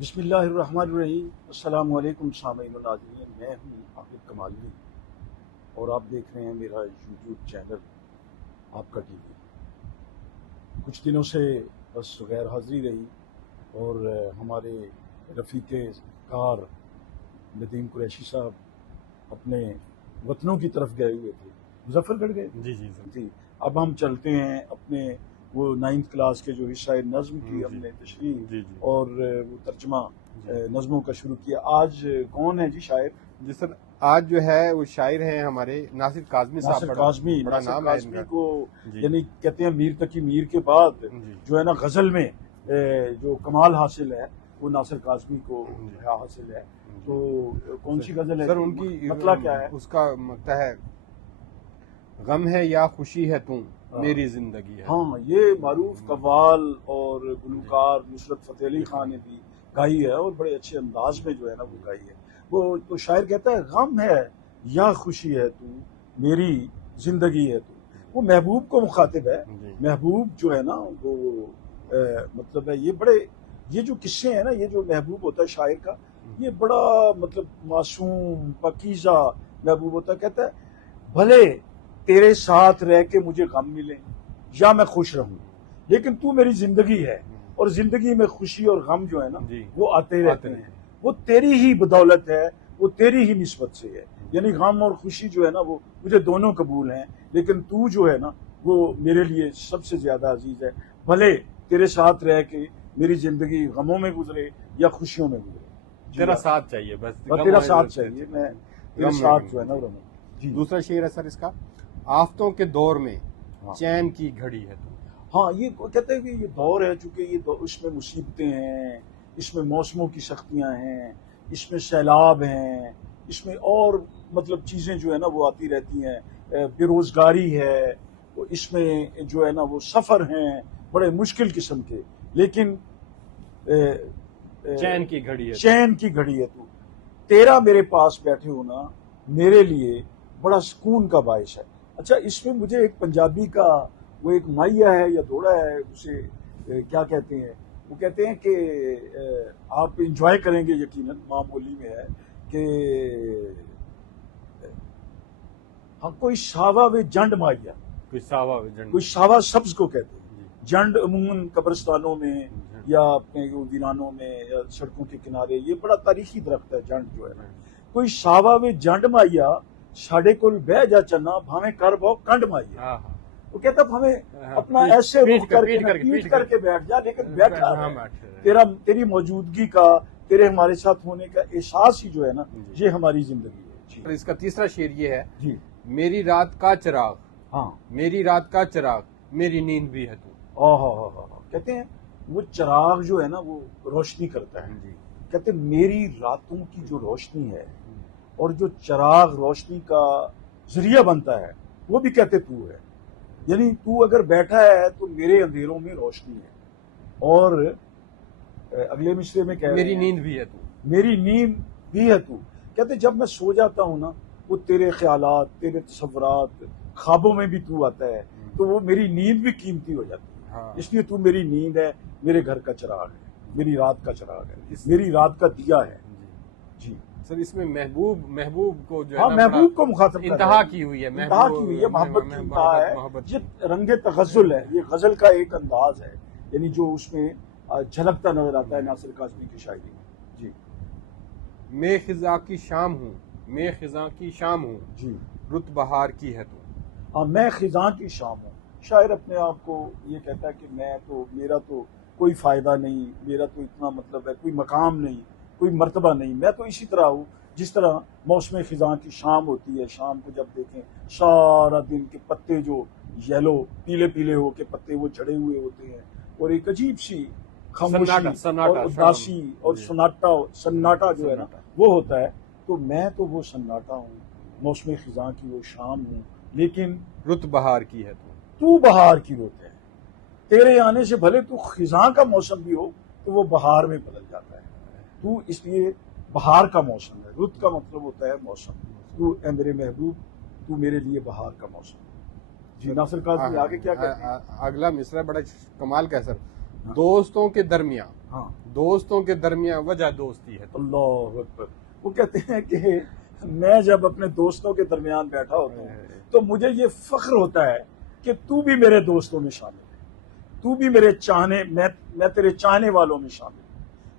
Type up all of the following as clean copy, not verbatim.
بسم اللہ الرحمن الرحیم۔ السلام علیکم سامعین و ناظرین، میں ہوں عابد کمالی اور آپ دیکھ رہے ہیں میرا یوٹیوب چینل آپ کا ٹی وی۔ کچھ دنوں سے بس غیر حاضری رہی اور ہمارے رفیق کار ندیم قریشی صاحب اپنے وطنوں کی طرف گئے ہوئے تھے، مظفر گڑھ گئے جی جی۔ اب ہم چلتے ہیں اپنے وہ 9th کلاس کے جو حصہ نظم کی ہم نے تشریح جی اور وہ ترجمہ نظموں کا شروع کیا۔ آج کون ہے جی شاعر؟ جی سر، آج جو ہے وہ شاعر ہیں ہمارے ناصر کاظمی صاحب۔ ناصر کاظمی۔ بڑا ناصر نام ہے ان کاظمی کا۔ کو جی یعنی کہتے ہیں میر تقی میر کے بعد جی جو ہے نا غزل میں جو کمال حاصل ہے وہ ناصر کاظمی کو جی حاصل ہے۔ تو کون سی غزل ہے سر؟ ان کی مطلع کیا ہے؟ اس کا مطلع ہے غم ہے یا خوشی ہے تم میری زندگی ہے۔ ہاں، یہ معروف قوال اور گلوکار نصرت فتح علی خان نے بھی گائی ہے اور بڑے اچھے انداز میں جو ہے نا وہ گائی ہے۔ وہ تو شاعر کہتا ہے غم ہے یا خوشی ہے تو میری زندگی ہے تو، وہ محبوب کو مخاطب ہے۔ جی محبوب جو ہے نا وہ مطلب ہے یہ جو قصے ہیں نا، یہ جو محبوب ہوتا ہے شاعر کا، یہ بڑا مطلب معصوم پاکیزہ محبوب ہوتا ہے۔ کہتا ہے بھلے تیرے ساتھ رہ کے مجھے غم ملے یا میں خوش رہوں، لیکن تو میری زندگی ہے، اور زندگی میں خوشی اور غم جو ہے نا جی وہ آتے رہتے ہیں، وہ تیری ہی بدولت ہے، وہ تیری ہی نسبت سے ہے۔ یعنی غم اور خوشی جو ہے نا وہ مجھے دونوں قبول ہیں، لیکن تو جو ہے نا وہ میرے لیے سب سے زیادہ عزیز ہے۔ بھلے تیرے ساتھ رہ کے میری زندگی غموں میں گزرے یا خوشیوں میں گزرے، تیرا ساتھ چاہیے، بس تیرا ساتھ چاہیے، میں تیرے ساتھ جو ہے نا رہوں۔ جی دوسرا شعر ہے سر اس کا، آفتوں کے دور میں چین کی گھڑی ہے تو۔ ہاں، یہ کہتے ہیں کہ یہ دور ہے، چونکہ یہ اس میں مصیبتیں ہیں، اس میں موسموں کی سختیاں ہیں، اس میں سیلاب ہیں، اس میں اور مطلب چیزیں جو ہے نا وہ آتی رہتی ہیں، بے روزگاری ہے، اس میں جو ہے نا وہ سفر ہیں بڑے مشکل قسم کے، لیکن چین کی گھڑی ہے، چین کی گھڑی ہے تو تیرا میرے پاس بیٹھے ہونا میرے لیے بڑا سکون کا باعث ہے۔ اچھا، اس میں مجھے ایک پنجابی کا وہ ایک مائیا ہے یا دوڑا ہے، اسے کیا کہتے ہیں، وہ کہتے ہیں کہ آپ انجوائے کریں گے یقیناً، ماں بولی میں ہے کہ ہاں کوئی ساوا وے جنڈ مائیا، کوئی ساوا سبز کو کہتے ہیں۔ جنڈ عموماً قبرستانوں میں یا اپنے ویرانوں میں یا سڑکوں کے کنارے، یہ بڑا تاریخی درخت ہے جنڈ جو ہے نا۔ کوئی ساوا وے جنڈ مائیا ساڑے کول بہ جا چنا بھاویں کر بہو کنڈ مائیا۔ وہ کہتا ہمیں اپنا ایسے رخ کر کے پیٹ کر کے بیٹھ جا، لیکن بیٹھا ہے، تیری موجودگی کا، تیرے ہمارے ساتھ ہونے کا احساس ہی جو ہے نا یہ ہماری زندگی ہے۔ اس کا تیسرا شعر یہ ہے، جی میری رات کا چراغ، ہاں، میری رات کا چراغ میری نیند بھی ہے تو۔ کہتے ہیں وہ چراغ جو ہے نا وہ روشنی کرتا ہے۔ کہتے ہیں میری راتوں کی جو روشنی ہے اور جو چراغ روشنی کا ذریعہ بنتا ہے وہ بھی کہتے تو ہے، یعنی تو اگر بیٹھا ہے تو میرے اندھیروں میں روشنی ہے۔ اور اگلے مصرے میں کہہ رہے ہیں میری نیند بھی ہے تو، میری نیند بھی ہے تو۔ کہتے جب میں سو جاتا ہوں نا وہ تیرے خیالات، تیرے تصورات، خوابوں میں بھی تو آتا ہے، تو وہ میری نیند بھی قیمتی ہو جاتی ہے۔ اس لیے تو میری نیند ہے، میرے گھر کا چراغ ہے، میری رات کا چراغ ہے، میری رات کا دیا ہے۔ جی سر اس میں محبوب کو جو ہے ہاں، محبوب کو مخاطب انتہا کی ہوئی ہے، انتہا کی ہوئی ہے، محبت کی انتہا ہے، یہ رنگ تغزل ہے، یہ غزل کا ایک انداز ہے، یعنی جو اس میں جھلکتا نظر آتا ہے ناصر کاظمی کی شاعری میں۔ جی میں خزاں کی شام ہوں، میں خزاں کی شام ہوں، جی رت بہار کی ہے تو۔ ہاں، میں خزاں کی شام ہوں۔ شاعر اپنے آپ کو یہ کہتا ہے کہ میرا تو کوئی فائدہ نہیں، میرا تو اتنا مطلب ہے، کوئی مقام نہیں، کوئی مرتبہ نہیں، میں تو اسی طرح ہوں جس طرح موسم خزاں کی شام ہوتی ہے۔ شام کو جب دیکھیں سارا دن کے پتے جو یلو پیلے پیلے ہو کے پتے وہ جھڑے ہوئے ہوتے ہیں، اور ایک عجیب سی خاموشی اور اداسی اور سناٹا جو ہے نا وہ ہوتا ہے، تو میں تو وہ سناٹا ہوں، موسم خزاں کی وہ شام ہوں، لیکن رت بہار کی ہے تو بہار کی رت ہے۔ تیرے آنے سے بھلے تو خزاں کا موسم بھی ہو تو وہ بہار میں بدل جاتا ہے، تو اس لیے بہار کا موسم ہے۔ رت کا مطلب ہوتا ہے موسم، تو اے میرے محبوب تو میرے لیے بہار کا موسم۔ جی ناصر کاظمی آگے کیا کہتے ہیں؟ اگلا مصرع بڑا کمال کا ہے سر، دوستوں کے درمیان ہاں دوستوں کے درمیان وجہ دوستی ہے تو اللہ اکبر. وہ کہتے ہیں کہ میں جب اپنے دوستوں کے درمیان بیٹھا ہوتا ہوں تو مجھے یہ فخر ہوتا ہے کہ تو بھی میرے دوستوں میں شامل ہے, تو بھی میرے چاہنے, میں تیرے چاہنے والوں میں شامل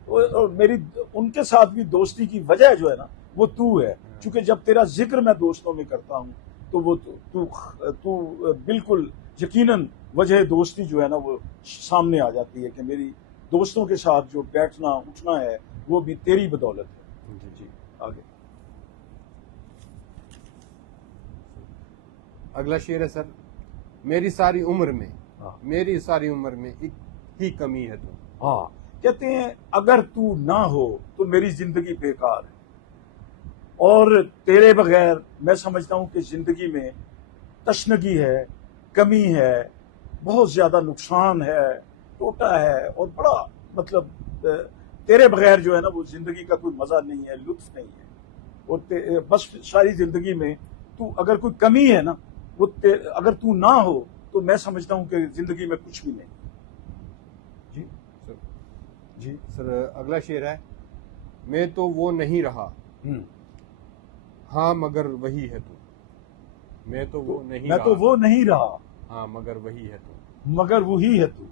ہوں, اور میری ان کے ساتھ بھی دوستی کی وجہ جو ہے نا وہ تو ہے. چونکہ جب تیرا ذکر میں دوستوں میں کرتا ہوں تو وہ تو بالکل یقیناً وجہ دوستی جو ہے نا وہ سامنے آ جاتی ہے کہ میری دوستوں کے ساتھ جو بیٹھنا اٹھنا ہے وہ بھی تیری بدولت ہے. جی جی. آگے اگلا شعر ہے سر. میری ساری عمر میں ہاں. میری ساری عمر میں ایک ہی کمی ہے تو. ہاں کہتے ہیں اگر تو نہ ہو تو میری زندگی بیکار ہے, اور تیرے بغیر میں سمجھتا ہوں کہ زندگی میں تشنگی ہے, کمی ہے, بہت زیادہ نقصان ہے, ٹوٹا ہے, اور بڑا مطلب تیرے بغیر جو ہے نا وہ زندگی کا کوئی مزہ نہیں ہے, لطف نہیں ہے. اور بس ساری زندگی میں تو اگر کوئی کمی ہے نا وہ اگر تو نہ ہو تو میں سمجھتا ہوں کہ زندگی میں کچھ بھی نہیں. جی سر جی سر اگلا شعر ہے. میں تو وہ نہیں رہا ہاں مگر وہی ہے تو. میں تو وہ نہیں میں رہا تو وہ نہیں رہا ہاں مگر وہی ہے تو. مگر وہی ہے تو.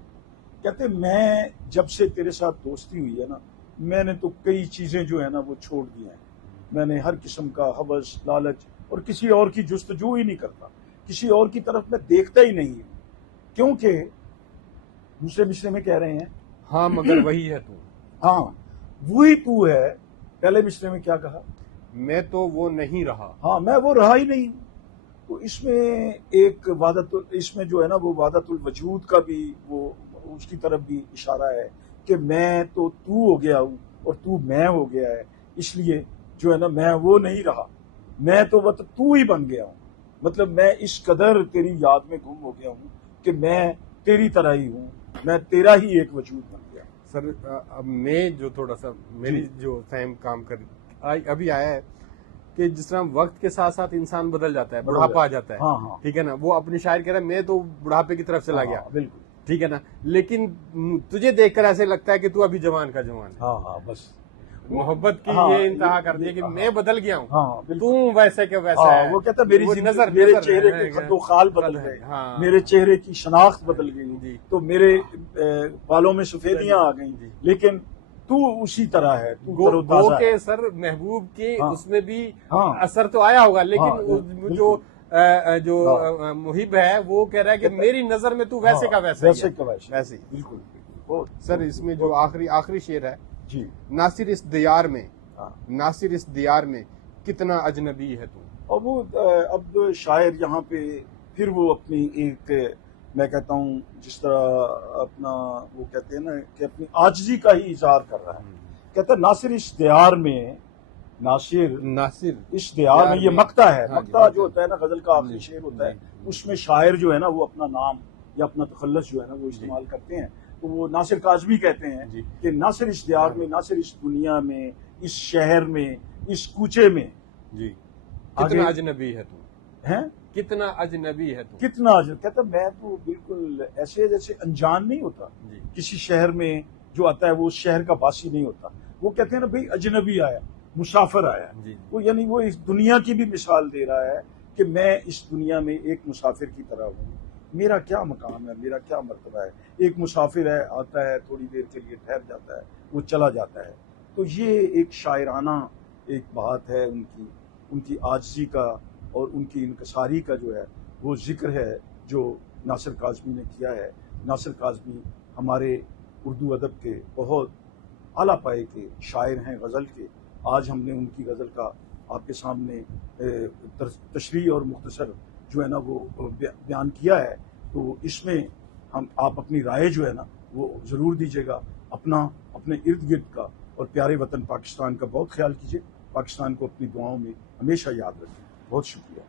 کہتے میں جب سے تیرے ساتھ دوستی ہوئی ہے نا میں نے تو کئی چیزیں جو ہے نا وہ چھوڑ دی ہیں. میں نے ہر قسم کا ہوس, لالچ اور کسی اور کی جستجو ہی نہیں کرتا, کسی اور کی طرف میں دیکھتا ہی نہیں ہوں, کیونکہ دوسرے مصرے میں کہہ رہے ہیں ہاں مگر وہی ہے تو. ہاں وہی تو ہے. پہلے مصرے میں کیا کہا؟ میں تو وہ نہیں رہا. ہاں میں وہ رہا ہی نہیں ہوں. تو اس میں ایک اس میں جو ہے نا وہ وحدت الوجود کا بھی وہ اس کی طرف بھی اشارہ ہے کہ میں تو ہو گیا ہوں اور تو میں ہو گیا ہے, اس لیے جو ہے نا میں وہ نہیں رہا, میں تو تو ہی بن گیا ہوں. مطلب میں اس قدر تیری یاد میں گم ہو گیا ہوں کہ میں تیری طرح ہی ہوں, میں تیرا ہی ایک وجود بن گیا. سر اب میں جو تھوڑا سا میری جو فہم کام ابھی آیا ہے کہ جس طرح وقت کے ساتھ ساتھ انسان بدل جاتا ہے, بڑھاپا آ جاتا ہے. ہاں ہاں ٹھیک ہے نا. وہ اپنی شاعر کہہ رہا ہے میں تو بڑھاپے کی طرف چلا گیا. بالکل ٹھیک ہے نا. لیکن تجھے دیکھ کر ایسے لگتا ہے کہ تو ابھی جوان کا جوان ہے. ہاں ہاں بس محبت کی ہاں یہ انتہا کر دی کہ ہاں میں بدل گیا ہوں, ہاں بالکل. تو ویسے کہ ویسا ہے. وہ کہتا ہے میرے چہرے کے خد و خال بدل گئے, میرے چہرے کی شناخت بدل گئی, تو میرے بالوں میں سفیدیاں آ گئیں, لیکن تو اسی طرح ہے. گو کے سر محبوب کے اس میں بھی اثر تو آیا ہوگا, لیکن جو محب ہے وہ کہہ رہا ہے کہ میری نظر میں تو ویسے کا ویسا ویسے بالکل. سر اس میں جو آخری شعر ہے جی. ناصر اس دیار میں ناصر اس دیار میں کتنا اجنبی ہے تو. اور وہ اب شاعر یہاں پہ پھر وہ اپنی ایک میں کہتا ہوں جس طرح اپنا وہ کہتے ہیں نا کہ اپنی عاجزی کا ہی اظہار کر رہا ہے. کہتا ہے ناصر اس دیار میں, ناصر اس دیار میں, یہ مقطع ہے. مقطع جو ہوتا ہے نا غزل کا آخری شعر ہوتا ہے, اس میں شاعر جو ہے نا وہ اپنا نام یا اپنا تخلص جو ہے نا وہ استعمال کرتے ہیں. تو وہ ناصر کاظمی کہتے ہیں کہ ناصر اس دیار میں, ناصر اس دنیا میں, اس شہر میں, اس کوچے میں جی کتنا اجنبی ہے تو. ہیں کتنا اجنبی ہے تو. کتنا کہتا میں تو بالکل ایسے جیسے انجان نہیں ہوتا کسی شہر میں جو آتا ہے وہ اس شہر کا باسی نہیں ہوتا. وہ کہتے ہیں نا بھئی اجنبی آیا, مسافر آیا. وہ یعنی وہ اس دنیا کی بھی مثال دے رہا ہے کہ میں اس دنیا میں ایک مسافر کی طرح ہوں. میرا کیا مقام ہے, میرا کیا مرتبہ ہے. ایک مسافر ہے, آتا ہے, تھوڑی دیر کے لیے ٹھہر جاتا ہے, وہ چلا جاتا ہے. تو یہ ایک شاعرانہ ایک بات ہے ان کی عاجزی کا اور ان کی انکساری کا جو ہے وہ ذکر ہے جو ناصر کاظمی نے کیا ہے. ناصر کاظمی ہمارے اردو ادب کے بہت اعلیٰ پائے کے شاعر ہیں غزل کے. آج ہم نے ان کی غزل کا آپ کے سامنے تشریح اور مختصر جو ہے نا وہ بیان کیا ہے. تو اس میں آپ اپنی رائے جو ہے نا وہ ضرور دیجیے گا. اپنے ارد گرد کا اور پیارے وطن پاکستان کا بہت خیال کیجیے. پاکستان کو اپنی دعاؤں میں ہمیشہ یاد رکھیں. بہت شکریہ.